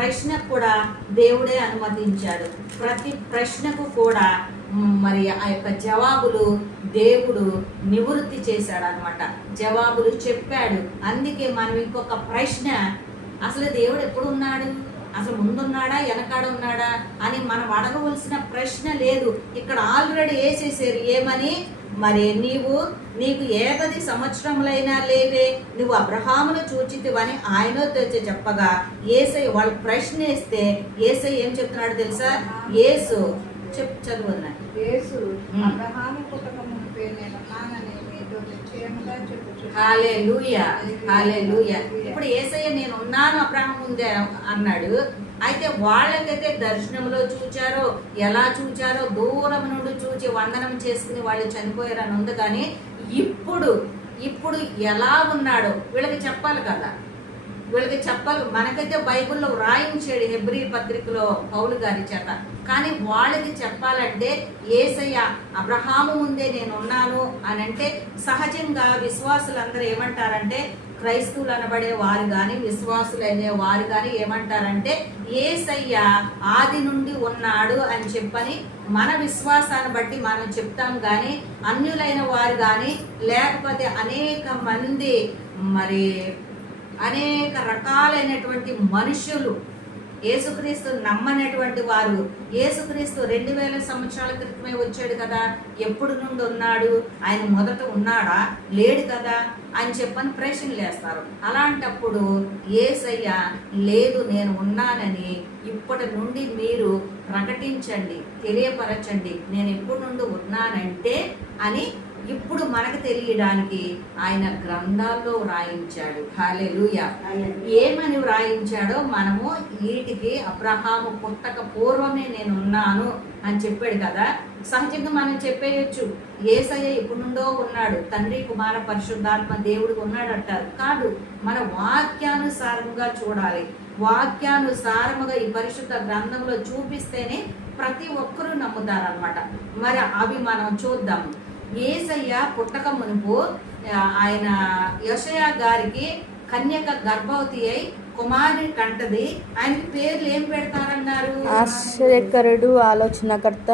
ప్రశ్నకు కూడా దేవుడే అనుమతించాడు. ప్రతి ప్రశ్నకు కూడా మరి ఆ యొక్క జవాబులు దేవుడు నివృత్తి చేశాడు అనమాట. జవాబులు చెప్పాడు. అందుకే మనం ఇంకొక ప్రశ్న, అసలు దేవుడు ఎప్పుడు ఉన్నాడు, అసలు ముందున్నాడా వెనకాడ ఉన్నాడా అని మనం అడగవలసిన ప్రశ్న లేదు. ఇక్కడ ఆల్రెడీ వేసేసారు. ఏమని? మరి నీకు 10 సంవత్సరములైనా లేవే, నువ్వు అబ్రహామును చూచితివని ఆయనతో చెప్పగా యేసయ్య వాళ్ళు ప్రశ్న వేస్తే యేసయ్య ఏం చెప్తున్నాడు తెలుసా? యేసు చదువు హల్లెలూయా హల్లెలూయా. ఇప్పుడు యేసయ్య నేను ఉన్నాను అబ్రహాము ముందే అన్నాడు. అయితే వాళ్ళకైతే దర్శనంలో చూచారో, ఎలా చూచారో, దూరం నుండి చూచి వందనం చేసుకుని వాళ్ళు చనిపోయారని ఉంది. కానీ ఇప్పుడు ఎలా ఉన్నాడో వీళ్ళకి చెప్పాలి కదా, వీళ్ళకి చెప్పాలి. మనకైతే బైబిల్లో వ్రాయించాడు హెబ్రీ పత్రికలో పౌలు గారి చేత. కానీ వాళ్ళకి చెప్పాలంటే యేసయ్య అబ్రహాము ముందే నేను ఉన్నాను అని అంటే సహజంగా విశ్వాసులందరూ ఏమంటారంటే, క్రైస్తవులు అనబడే వారు కానీ విశ్వాసులు అనే వారు కానీ ఏమంటారంటే యేసయ్య ఆది నుండి ఉన్నాడు అని చెప్పని మన విశ్వాసాన్ని బట్టి మనం చెప్తాం. కానీ అన్యులైన వారు కానీ లేకపోతే అనేక మంది మరి అనేక రకాలైనటువంటి మనుషులు యేసుక్రీస్తు నమ్మనటువంటి వారు, యేసుక్రీస్తు 2000 సంవత్సరాల క్రితమే వచ్చాడు కదా, ఎప్పుడు నుండి ఉన్నాడు, ఆయన మొదట ఉన్నాడా, లేడు కదా అని చెప్పని ప్రశ్నలు వేస్తారు. అలాంటప్పుడు యేసయ్య లేదు నేను ఉన్నానని ఇప్పటి నుండి మీరు ప్రకటించండి, తెలియపరచండి, నేను ఎప్పటి నుండి ఉన్నానంటే అని ఇప్పుడు మనకు తెలియడానికి ఆయన గ్రంథాల్లో వ్రాయించాడు. హల్లెలూయా. ఏమని వ్రాయించాడో మనము వీటికి అబ్రహాము పుట్టక పూర్వమే నేను ఉన్నాను అని చెప్పాడు కదా. సహజంగా మనం చెప్పేయచ్చు యేసయ్య ఇప్పుడు నుండో ఉన్నాడు, తండ్రి కుమార పరిశుద్ధాత్మ దేవుడు ఉన్నాడు అంటారు. కాదు, మన వాక్యానుసారంగా చూడాలి. వాక్యానుసారముగా ఈ పరిశుద్ధ గ్రంథంలో చూపిస్తేనే ప్రతి ఒక్కరూ నమ్ముతారనమాట. మరి అవి మనం చూద్దాము. యేసయ్య పుట్టక మునుపు ఆయన యోషయా గారికి కన్యక గర్భవతి అయి కుమారుని కంటది. ఆయనకి పేర్లు ఏం పెడతారన్నారు? ఆశ్చర్యకరుడు, ఆలోచనకర్త,